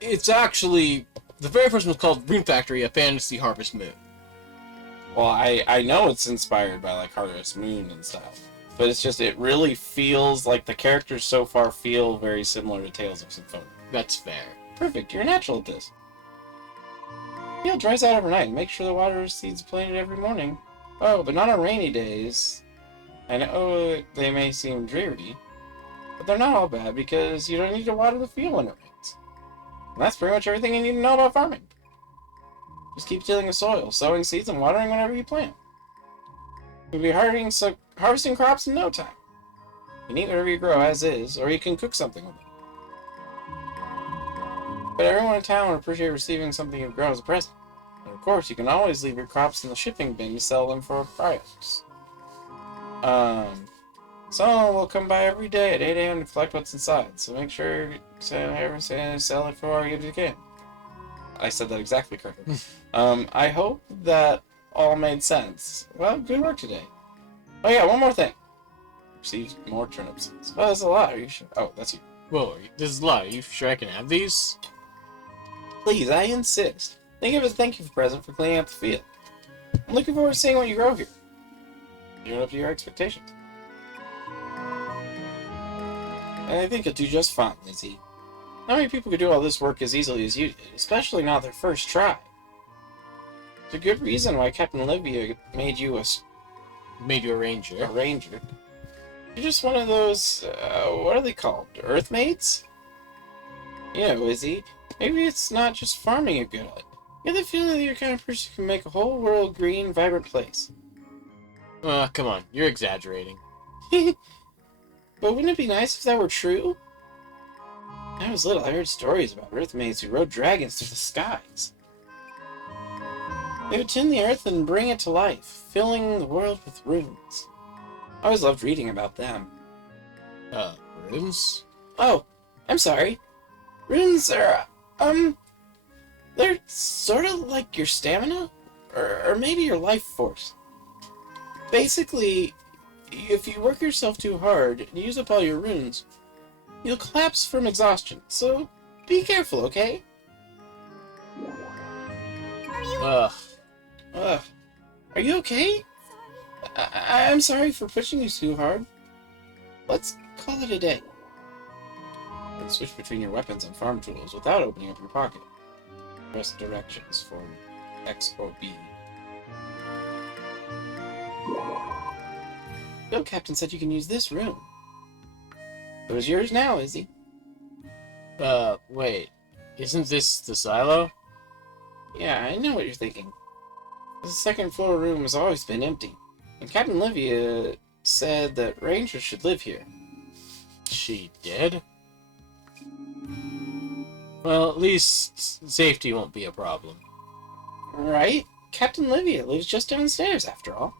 It's actually... The very first one was called Rune Factory, a fantasy Harvest Moon. Well, I know it's inspired by, like, Harvest Moon and stuff. But it's just, it really feels like the characters so far feel very similar to Tales of Symphonia. That's fair. Perfect, you're natural at this. Yeah, it dries out overnight. Make sure the water seeds planted every morning. Oh, but not on rainy days. I know they may seem dreary, but they're not all bad because you don't need to water the field when it rains. And that's pretty much everything you need to know about farming. Just keep tilling the soil, sowing seeds, and watering whenever you plant. You'll be harvesting crops in no time. You can eat whatever you grow as is, or you can cook something with it. But everyone in town would appreciate receiving something you've grown as a present. And of course, you can always leave your crops in the shipping bin to sell them for a price. Someone will come by every day at 8 a.m. to collect what's inside, so make sure you sell it for if you can. I said that exactly correctly. I hope that all made sense. Well, good work today. Oh yeah, one more thing. Received more turnip seeds. Well, that's a lot. Are you sure? Oh, that's you. Whoa, this is a lot. Are you sure I can have these? Please, I insist. Think of it as a thank you present for cleaning up the field. I'm looking forward to seeing what you grow here. You're up to your expectations. And I think you'll do just fine, Lizzie. Not many people could do all this work as easily as you did, especially not their first try. It's a good reason why Captain Olivia made you a ranger. A ranger. You're just one of those, what are they called? Earthmates? You know, Lizzie, maybe it's not just farming you're good at. You have the feeling that you're the kind of person who can make a whole world green, vibrant place. Come on, you're exaggerating. But wouldn't it be nice if that were true? When I was little, I heard stories about Earthmates who rode dragons through the skies. They would tend the earth and bring it to life, filling the world with runes. I always loved reading about them. Runes? Oh, I'm sorry. Runes are, they're sort of like your stamina, or maybe your life force. Basically, if you work yourself too hard and use up all your runes, you'll collapse from exhaustion, so be careful, okay? Ugh. Are you okay? I'm sorry for pushing you too hard. Let's call it a day. You can switch between your weapons and farm tools without opening up your pocket. Press directions for X or B. Bill Captain said you can use this room. So it's yours now, Izzy. Wait. Isn't this the silo? Yeah, I know what you're thinking. The second floor room has always been empty. And Captain Olivia said that Rangers should live here. She did? Well, at least safety won't be a problem. Right? Captain Olivia lives just downstairs, after all.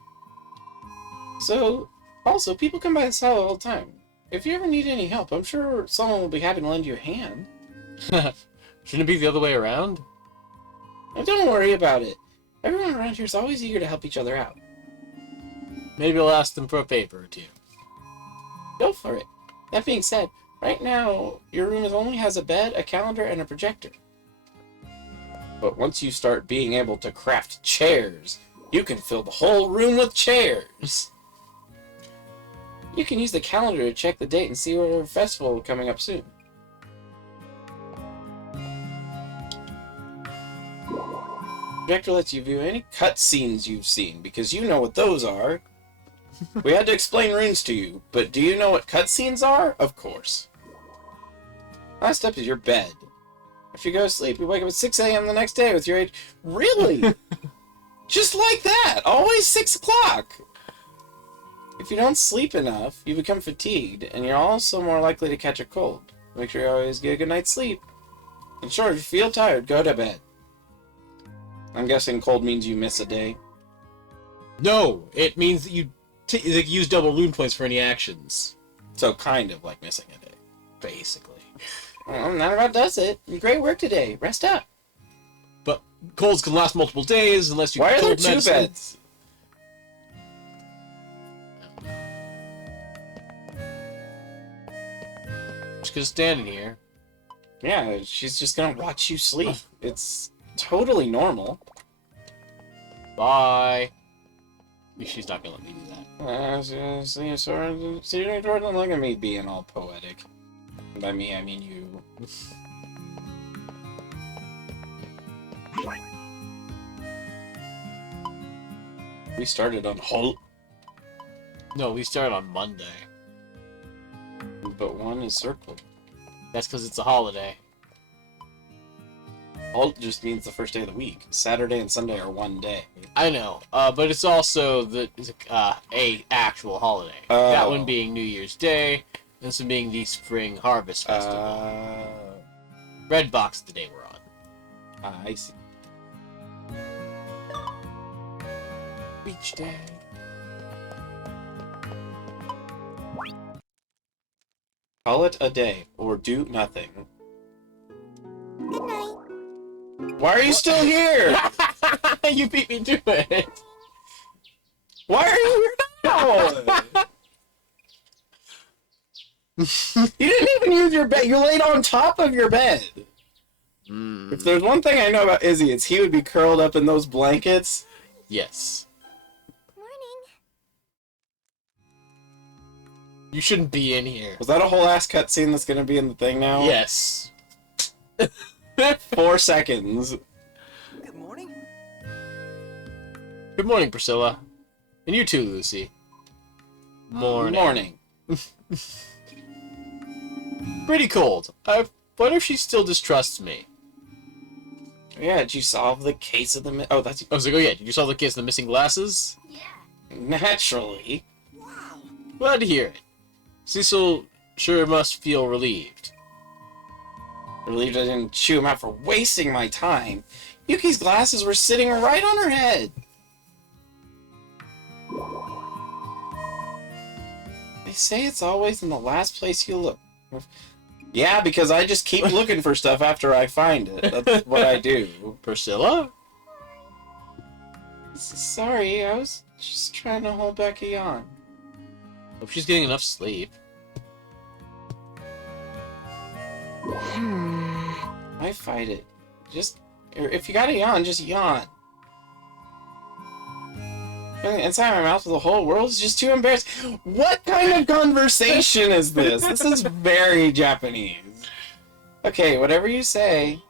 So, also, people come by the silo all the time. If you ever need any help, I'm sure someone will be happy to lend you a hand. Shouldn't it be the other way around? Now, don't worry about it. Everyone around here is always eager to help each other out. Maybe I'll ask them for a favor or two. Go for it. That being said, right now, your room only has a bed, a calendar, and a projector. But once you start being able to craft chairs, you can fill the whole room with chairs. You can use the calendar to check the date and see whatever festival is coming up soon. The projector lets you view any cutscenes you've seen, because you know what those are. We had to explain runes to you, but do you know what cutscenes are? Of course. Last up is your bed. If you go to sleep, you wake up at 6 a.m. the next day with your age. Really? Just like that! Always 6 o'clock! If you don't sleep enough, you become fatigued, and you're also more likely to catch a cold. Make sure you always get a good night's sleep. In short, if you feel tired, go to bed. I'm guessing cold means you miss a day. No, it means that you use double rune points for any actions. So kind of like missing a day. Basically. Well, that about does it. Great work today. Rest up. But colds can last multiple days unless you Why are there cold two medicine. beds? Just because standing here. Yeah, she's just gonna watch you sleep. It's totally normal. Bye. She's not gonna let me do that. See, Jordan, look at me being all poetic. By me, I mean you. We started on Holt, No, we start on Monday. but one is circled. That's because it's a holiday. Holt just means the first day of the week. Saturday and Sunday are one day. I know, but it's also the a actual holiday. That one Oh. being New Year's Day, this one being the Spring Harvest Festival. Red Box the day we're on. I see. Beach Day. Call it a day, or do nothing. Good night. Why are you still here? You beat me to it. Why are you here now? You didn't even use your bed. You laid on top of your bed. If there's one thing I know about Izzy, it's he would be curled up in those blankets. Yes. Morning. You shouldn't be in here. Was that a whole ass cutscene that's gonna be in the thing now? Yes. 4 seconds. Good morning. Good morning, Priscilla. And you too, Lucy. Morning. Pretty cold. I wonder if she still distrusts me. Yeah, did you solve the case of the... Oh, that's... I was like, oh yeah, did you solve the case of the missing glasses? Naturally. Wow. Glad to hear it. Cecil sure must feel relieved. Relieved I didn't chew him out for wasting my time. Yuki's glasses were sitting right on her head. They say it's always in the last place you look. Yeah, because I just keep looking for stuff after I find it. That's what I do. Priscilla? Sorry, I was just trying to hold back a yawn. Hope she's getting enough sleep. I fight it. Just, if you got a yawn, just yawn. Inside my mouth with the whole world is just too embarrassed. What kind of conversation is this? This is very Japanese. Okay, whatever you say.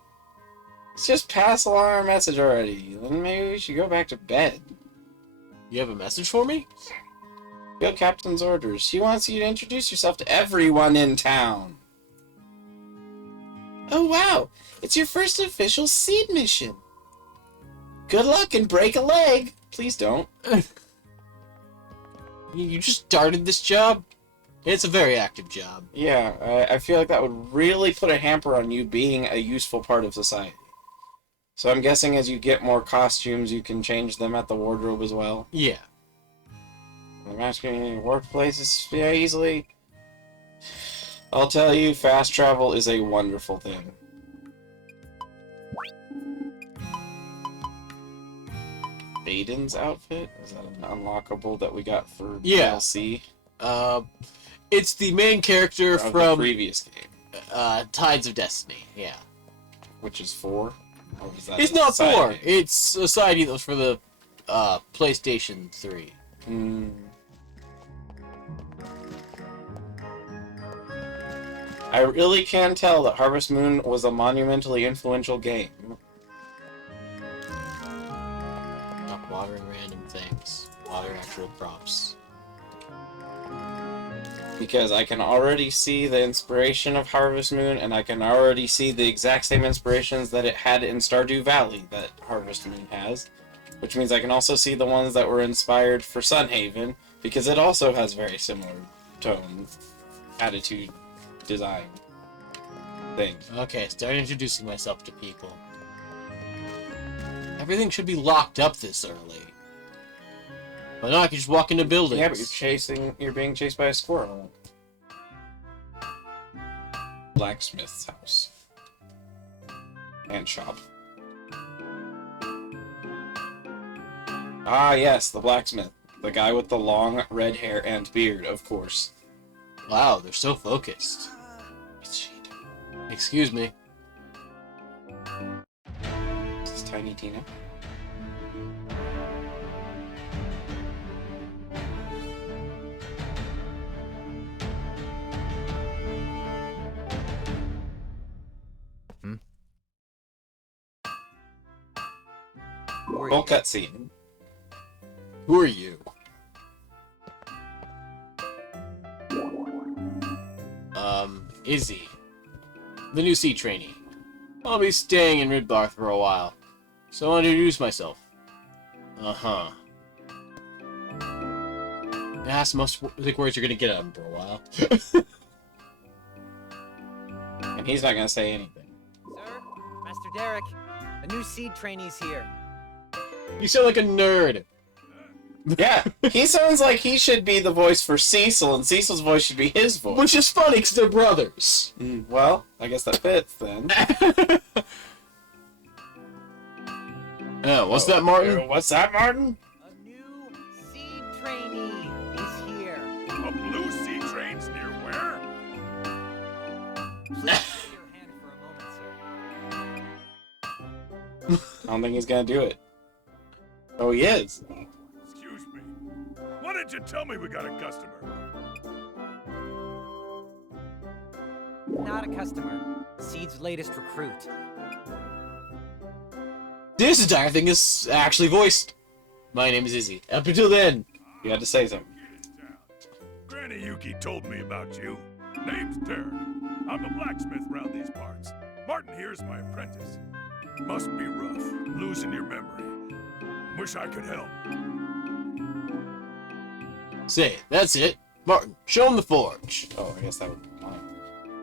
Let's just pass along our message already. Then maybe we should go back to bed. You have a message for me? Field Captain's orders. She wants you to introduce yourself to everyone in town. Oh wow! It's your first official seed mission. Good luck and break a leg. Please don't. You just started this job? It's a very active job. Yeah, I feel like that would really put a hamper on you being a useful part of society. So I'm guessing as you get more costumes, you can change them at the wardrobe as well. Yeah. The masculine workplaces very easily. I'll tell you, fast travel is a wonderful thing. Aiden's outfit? Is that an unlockable that we got for Yeah. DLC? It's the main character Of the from previous game, Tides of Destiny. Yeah. which is 4? Or is that It's a not side 4. game? It's a side that was for the PlayStation 3. I really can tell that Harvest Moon was a monumentally influential game. Not watering random things. Water actual props. Because I can already see the inspiration of Harvest Moon, and I can already see the exact same inspirations that it had in Stardew Valley that Harvest Moon has. Which means I can also see the ones that were inspired for Sunhaven, because it also has very similar tone, attitude, design, thing. Okay, start introducing myself to people. Everything should be locked up this early. But no, I can just walk into buildings. Yeah, but you're being chased by a squirrel. Blacksmith's house. And shop. Ah, yes, the blacksmith. The guy with the long red hair and beard, of course. Wow, they're so focused. What's she doing? Excuse me. This is Tiny Tina. Full cutscene. Who are you? Izzy. The new sea trainee. I'll be staying in Ridbar for a while, so I'll introduce myself. Uh-huh. That's most like words you're gonna get out of him for a while. And he's not gonna say anything. Sir, Master Derek, a new seed trainee's here. You sound like a nerd. Yeah, he sounds like he should be the voice for Cecil, and Cecil's voice should be his voice. Which is funny, because they're brothers. Well, I guess that fits, then. What's that, Martin? What's that, Martin? A new seed trainee is here. A blue sea train's near where? Please hold your hand for a moment, sir. I don't think he's gonna do it. Oh, he is. Excuse me. Why didn't you tell me we got a customer? Not a customer. Seed's latest recruit. This entire thing is actually voiced. My name is Izzy. Up until then. You had to say something. Granny Yuki told me about you. Name's Derek. I'm a blacksmith around these parts. Martin here's my apprentice. Must be rough, losing your memory. Wish I could help. Say, that's it. Martin, show him the forge. Oh, I guess that would be mine.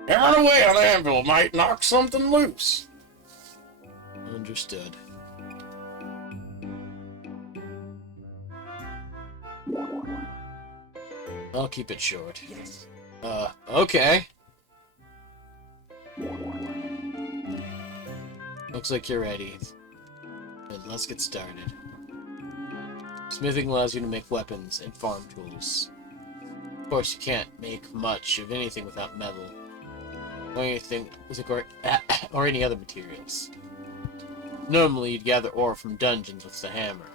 Hammer away on the anvil might knock something loose. Understood. I'll keep it short. Yes. Okay. Looks like you're ready. Then let's get started. Smithing allows you to make weapons and farm tools. Of course, you can't make much of anything without metal, or anything or any other materials. Normally, you'd gather ore from dungeons with the hammer,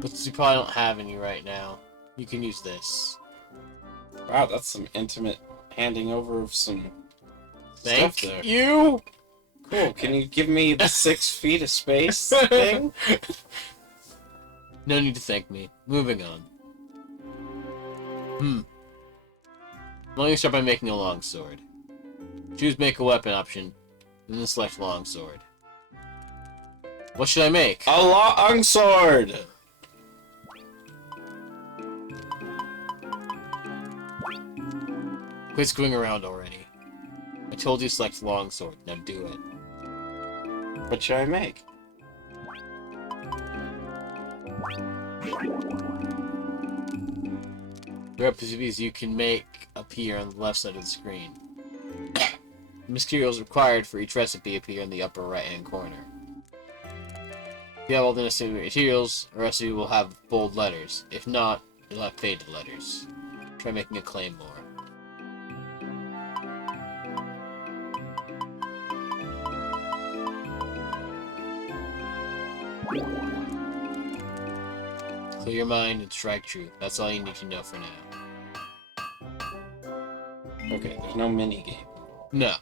but since you probably don't have any right now, you can use this. Wow, that's some intimate handing over of some Thank stuff there. you. Cool. Can you give me the 6 feet of space thing? No need to thank me. Moving on. Why don't you start by making a longsword? Choose make a weapon option, and then select longsword. What should I make? A longsword! Quit screwing around already. I told you to select longsword. Now do it. What should I make? The recipes you can make appear on the left side of the screen. The materials required for each recipe appear in the upper right-hand corner. If you have all the necessary materials, a recipe will have bold letters. If not, it'll have faded letters. Try making a claymore. Clear your mind and strike true. That's all you need to know for now. Okay, there's no mini game. No.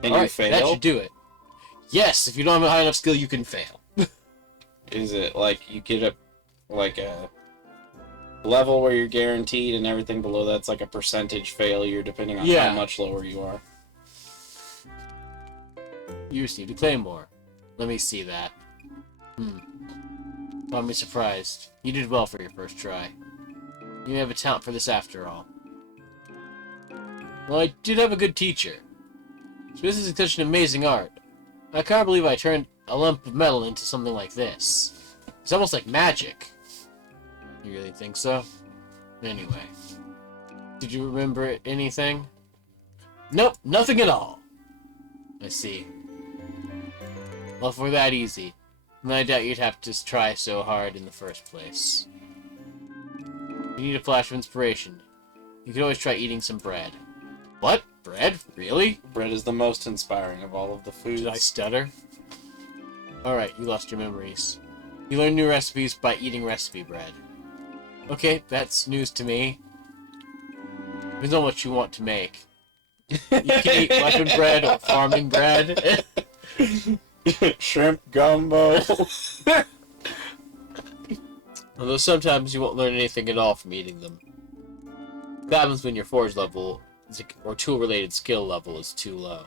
Can you Alright, fail? that should do it. Yes, if you don't have a high enough skill, you can fail. Is it like you get a level where you're guaranteed and everything below that's like a percentage failure depending on Yeah. how much lower you are? You received a claymore. Let me see that. Got me surprised. You did well for your first try. You have a talent for this after all. Well, I did have a good teacher. Smithing is such an amazing art. I can't believe I turned a lump of metal into something like this. It's almost like magic. You really think so? Anyway. Did you remember anything? Nope, nothing at all. I see. Well, if we're that easy, then I doubt you'd have to try so hard in the first place. You need a flash of inspiration. You could always try eating some bread. What? Bread? Really? Bread is the most inspiring of all of the foods. Did I stutter? Alright, you lost your memories. You learn new recipes by eating recipe bread. Okay, that's news to me. Depends on what you want to make. You can eat weapon bread or farming bread. Shrimp gumbo. Although sometimes you won't learn anything at all from eating them. That happens when your forge level or tool-related skill level is too low.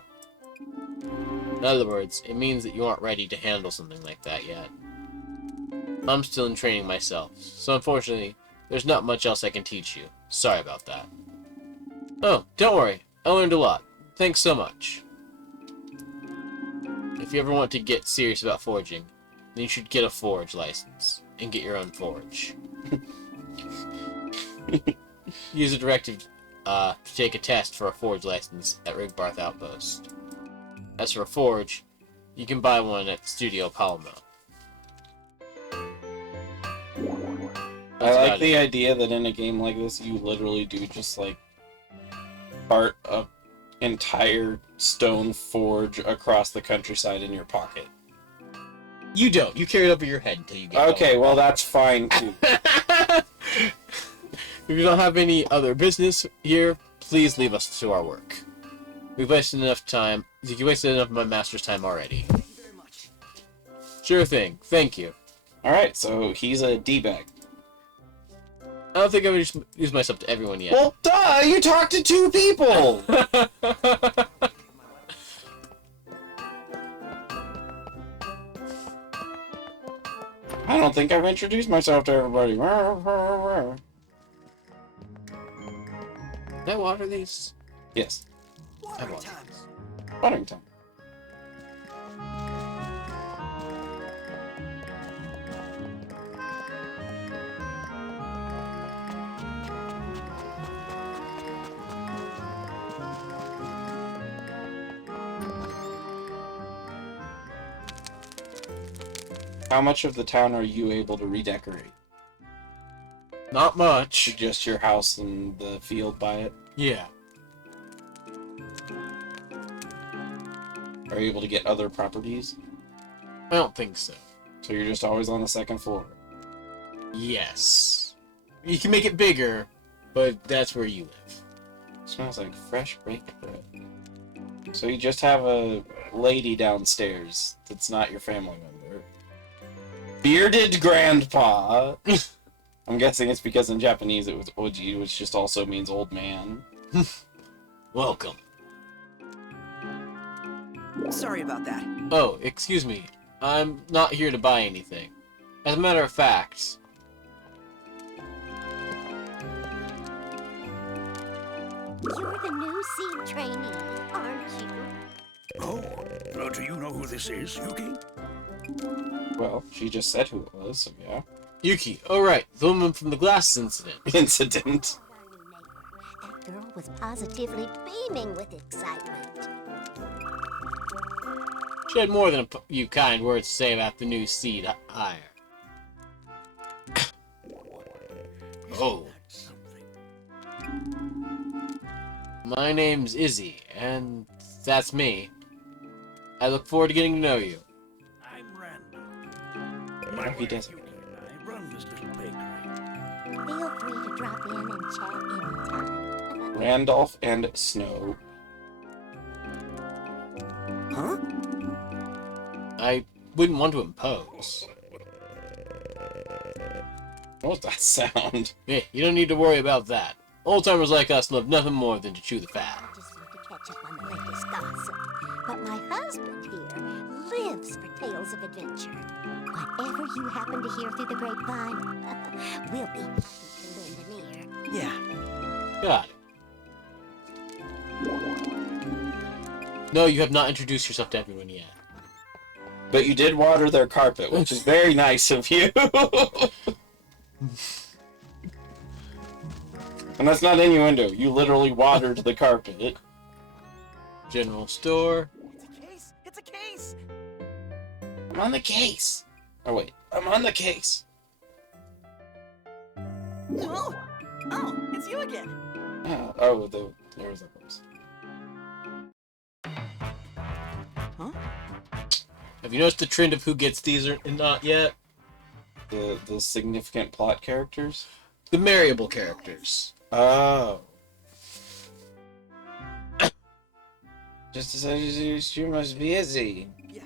In other words, it means that you aren't ready to handle something like that yet. I'm still in training myself, so unfortunately, there's not much else I can teach you. Sorry about that. Oh, don't worry. I learned a lot. Thanks so much. If you ever want to get serious about forging, then you should get a forge license and get your own forge. Use a directive to take a test for a forge license at Rigbarth Outpost. As for a forge, you can buy one at Studio Palmo. I like the idea that in a game like this, you literally do just, like, part an entire stone forge across the countryside in your pocket. You don't. You carry it over your head until you get Okay, well, that's fine, too. If you don't have any other business here, please leave us to our work. We've wasted enough time. You wasted enough of my master's time already. Thank you very much. Sure thing. Thank you. Alright, so he's a D-bag. I don't think I've introduced myself to everyone yet. Well, duh! You talked to two people! I don't think I've introduced myself to everybody. Can I water these? Yes. Watering want- time. Watering time. How much of the town are you able to redecorate? Not much. Just your house and the field by it? Yeah. Are you able to get other properties? I don't think so. So you're just always on the second floor? Yes. You can make it bigger, but that's where you live. Smells like fresh baked bread. So you just have a lady downstairs that's not your family member. Bearded grandpa! I'm guessing it's because in Japanese it was oji, which just also means old man. Welcome. Sorry about that. Oh, excuse me. I'm not here to buy anything. As a matter of fact, You're the new seed trainee, aren't you? Oh, do you know who this is, Yuki? Well, she just said who it was, so yeah. Yuki. Oh, right. The woman from the glasses incident. Incident. That girl was positively beaming with excitement. She had more than a few kind words to say about the new seed hire. Oh. My name's Izzy, and that's me. I look forward to getting to know you. I'm Randall. My Oh, he wife doesn't. Yuki and I run this little bakery. Feel free to drop in and chat anytime. Randolph and Snow. Huh? I wouldn't want to impose. What was that sound? Eh, you don't need to worry about that. Old-timers like us love nothing more than to chew the fat. I just want to catch up on the latest gossip. But my husband here lives for tales of adventure. Whatever you happen to hear through the grapevine, we'll be happy to lend an ear. Yeah. Got it. No, you have not introduced yourself to everyone yet. But you did water their carpet, which is very nice of you. And that's not innuendo. You literally watered the carpet. General store. It's a case. It's a case. I'm on the case. Oh, wait. I'm on the case. Oh, it's you again. There was a voice. Have you noticed the trend of who gets these or not yet? The significant plot characters? The marryable characters. Oh. Just as I you must be busy. Yeah.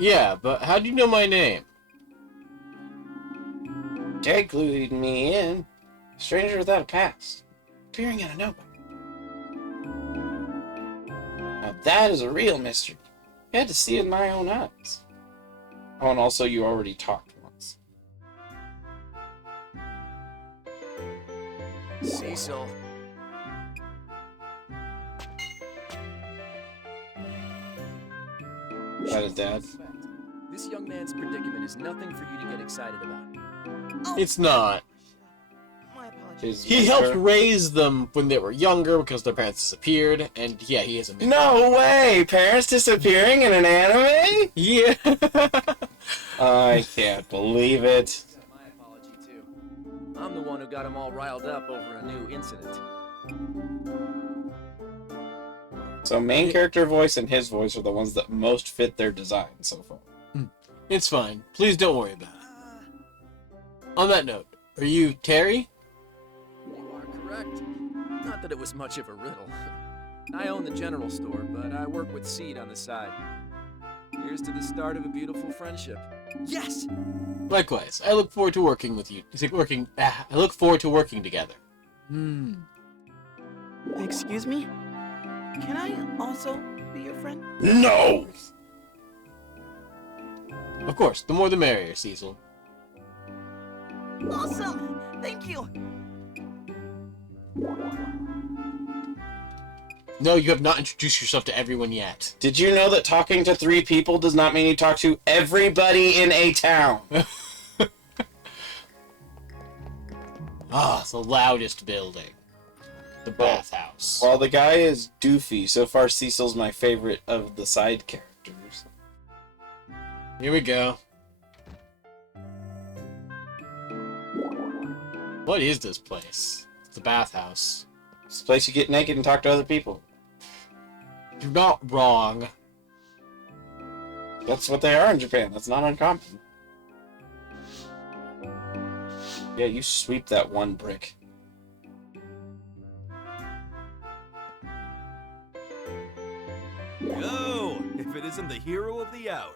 Yeah, but how do you know my name? Jay glued me in. Stranger without a past. Appearing out of nowhere. Now that is a real mystery. I had to see it in my own eyes. Oh, and also you already talked once. Cecil. That is Dad. This young man's predicament is nothing for you to get excited about. It's not. My apologies. His He mentor- helped raise them when they were younger because their parents disappeared, and yeah, he is a man. No way! Parents disappearing in an anime? Yeah. I can't believe it. My apology too. I'm the one who got him all riled up over a new incident. So main character voice and his voice are the ones that most fit their design so far. It's fine. Please don't worry about it. On that note, are you Terry? You are correct. Not that it was much of a riddle. I own the general store, but I work with Seed on the side. Here's to the start of a beautiful friendship. Yes! Likewise. I look forward to working with you. I look forward to working together. Excuse me? Can I also be your friend? No! Of course, the more the merrier, Cecil. Awesome! Thank you! No, you have not introduced yourself to everyone yet. Did you know that talking to 3 people does not mean you talk to everybody in a town? Ah, the loudest building. The bathhouse. While the guy is doofy, so far Cecil's my favorite of the side characters. Here we go. What is this place? It's the bathhouse. It's a place you get naked and talk to other people. You're not wrong. That's what they are in Japan. That's not uncommon. Yeah, you sweep that one brick. Yo, if it isn't the hero of the hour.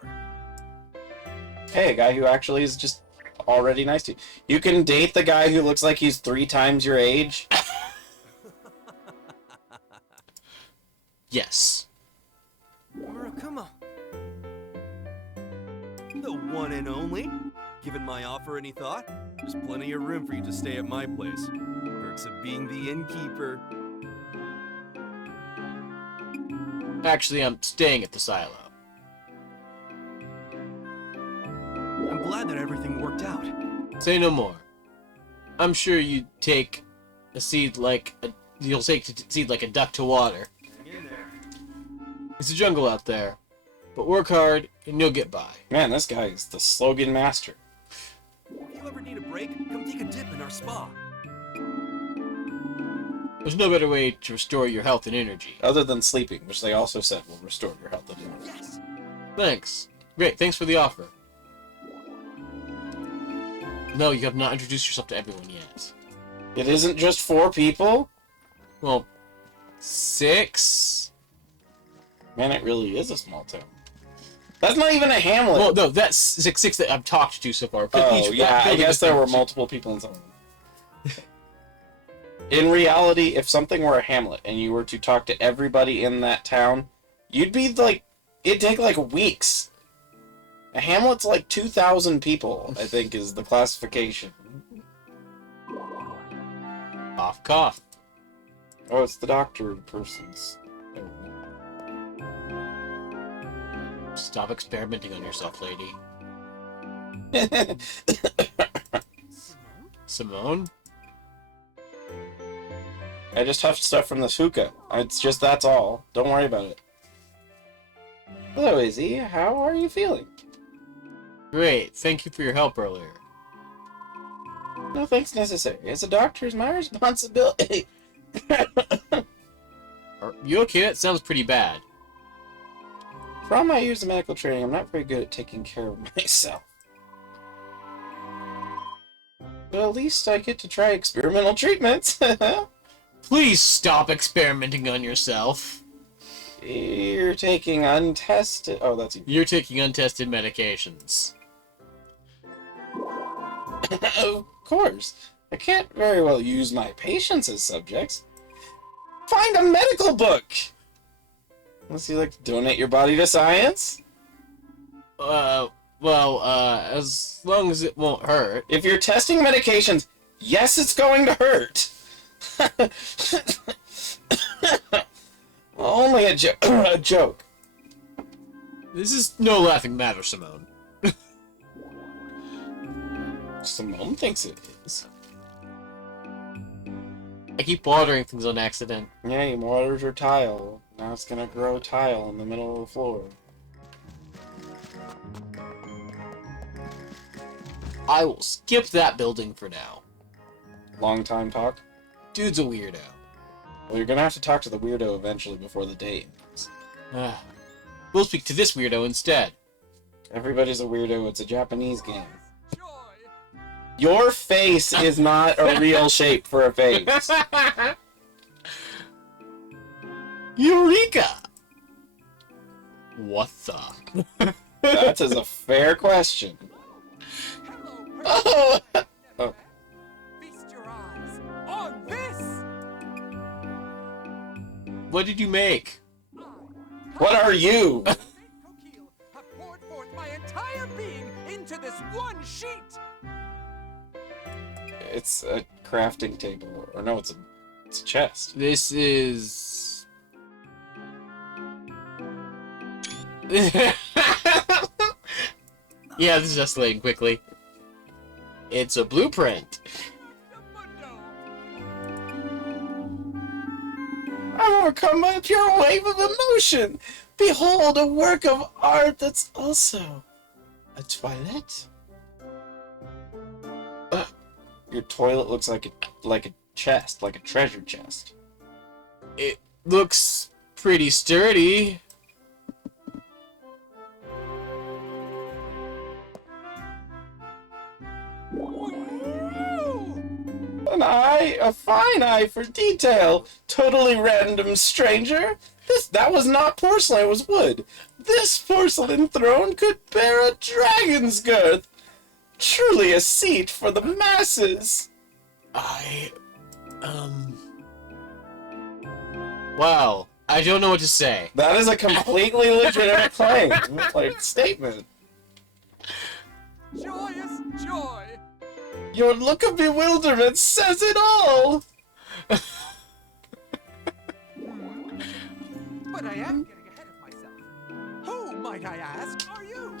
Hey, a guy who actually is just already nice to you. You can date the guy who looks like he's 3 times your age. Yes. Murakuma. The one and only. Given my offer any thought, there's plenty of room for you to stay at my place. Perks of being the innkeeper. Actually, I'm staying at the silo. I'm glad that everything worked out. Say no more. I'm sure you take a seed like you'll take a seed like a duck to water. Hang in there. It's a jungle out there, but work hard and you'll get by. Man, this guy is the slogan master. If you ever need a break, come take a dip in our spa. There's no better way to restore your health and energy. Other than sleeping, which they also said will restore your health and energy. Yes! Thanks. Great, thanks for the offer. No, you have not introduced yourself to everyone yet. It isn't just 4 people? Well, 6? Man, it really is a small town. That's not even a hamlet. Well, no, that's six that I've talked to so far. Oh, yeah, I guess there were multiple people in something. In reality, if something were a hamlet and you were to talk to everybody in that town, you'd be like, it'd take like weeks. A hamlet's like 2,000 people, I think, is the classification. Cough, cough. Oh, it's the doctor person's. Stop experimenting on yourself, lady. Simone? I just huffed stuff from this hookah. It's just, that's all. Don't worry about it. Hello, Izzy. How are you feeling? Great, thank you for your help earlier. No thanks necessary. As a doctor, it's my responsibility. Are you okay? That sounds pretty bad. For all my years of medical training, I'm not very good at taking care of myself. But at least I get to try experimental treatments. Please stop experimenting on yourself. You're taking untested... Oh, that's you. You're taking untested medications. Of course. I can't very well use my patients as subjects. Find a medical book! Unless you like to donate your body to science? Well, as long as it won't hurt. If you're testing medications, yes, it's going to hurt. Only a joke. This is no laughing matter, Simone. Simone thinks it is. I keep watering things on accident. Yeah, you watered your tile. Now it's gonna grow tile in the middle of the floor. I will skip that building for now. Long time talk? Dude's a weirdo. Well, you're gonna have to talk to the weirdo eventually before the date ends. We'll speak to this weirdo instead. Everybody's a weirdo. It's a Japanese game. Your face is not a real shape for a face. Eureka! What the? That is a fair question. Oh! Oh. Feast your eyes on this! What did you make? What are you? Coquille have poured forth my entire being into this one sheet! It's a crafting table. Or no, it's a chest. This is... yeah, this is escalating quickly. It's a blueprint. I'm overcome by a pure wave of emotion. Behold, a work of art that's also a toilet. Your toilet looks like a chest, like a treasure chest. It looks pretty sturdy. An eye, a fine eye for detail. Totally random, stranger. That was not porcelain, it was wood. This porcelain throne could bear a dragon's girth. Truly a seat for the masses. Wow. I don't know what to say. That is a completely legitimate claim, like statement. Joyous joy! Your look of bewilderment says it all. But I am getting ahead of myself. Who, might I ask, are you?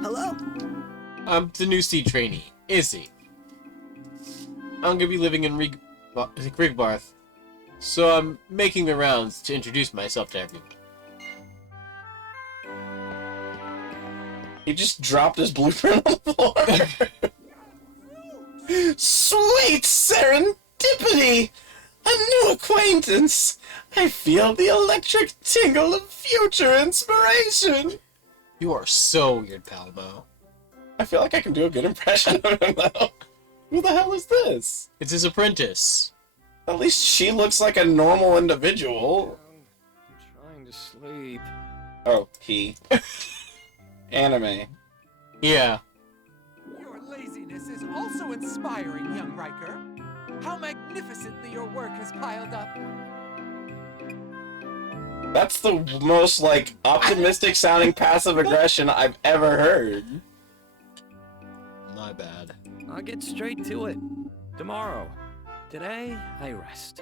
Hello? I'm the new seed trainee, Izzy. I'm gonna be living in Rigbarth, so I'm making the rounds to introduce myself to everyone. He just dropped his blueprint on the floor. Sweet serendipity! A new acquaintance! I feel the electric tingle of future inspiration! You are so weird, Palmo. I feel like I can do a good impression of him, though. Who the hell is this? It's his apprentice. At least she looks like a normal individual. I'm trying to sleep. Oh, he. Anime. Yeah. Your laziness is also inspiring, young Riker. How magnificently your work has piled up. That's the most, like, optimistic sounding passive aggression I've ever heard. My bad. I'll get straight to it. Tomorrow. Today, I rest.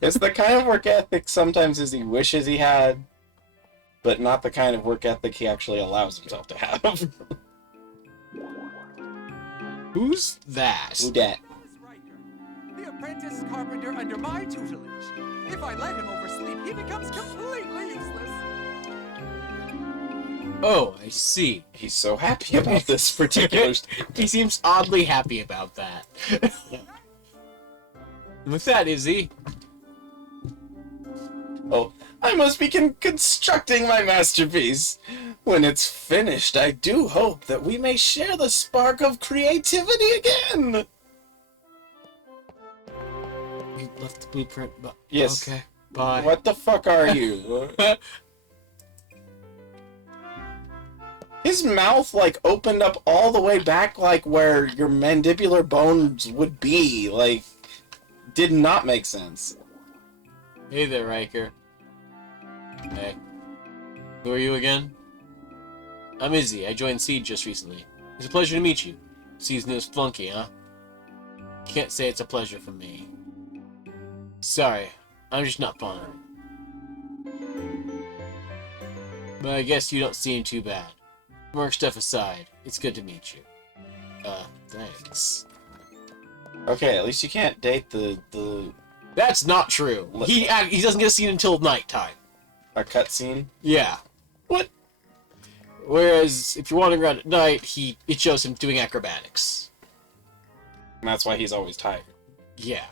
It's the kind of work ethic sometimes as he wishes he had, but not the kind of work ethic he actually allows himself to have. Who's that? Who dat? This Riker, the apprentice carpenter under my tutelage. If I let him oversleep, he becomes completely useless. Oh, I see. He's so happy about this particular statement. He seems oddly happy about that. And with that, Izzy, Oh, I'm must be constructing my masterpiece. When it's finished, I do hope that we may share the spark of creativity again. You left the blueprint, but Yes. okay. Bye. What the fuck are you? His mouth, like, opened up all the way back, like, where your mandibular bones would be. Like, did not make sense. Hey there, Riker. Hey. Who are you again? I'm Izzy. I joined Seed just recently. It's a pleasure to meet you. Seed's newest flunky, huh? Can't say it's a pleasure for me. Sorry, I'm just not fond of it. But I guess you don't seem too bad. Work stuff aside, it's good to meet you. Thanks. Okay, at least you can't date the That's not true. He doesn't get seen until nighttime. a cutscene. Yeah. What? Whereas if you're wandering around at night, it shows him doing acrobatics. And that's why he's always tired. Yeah.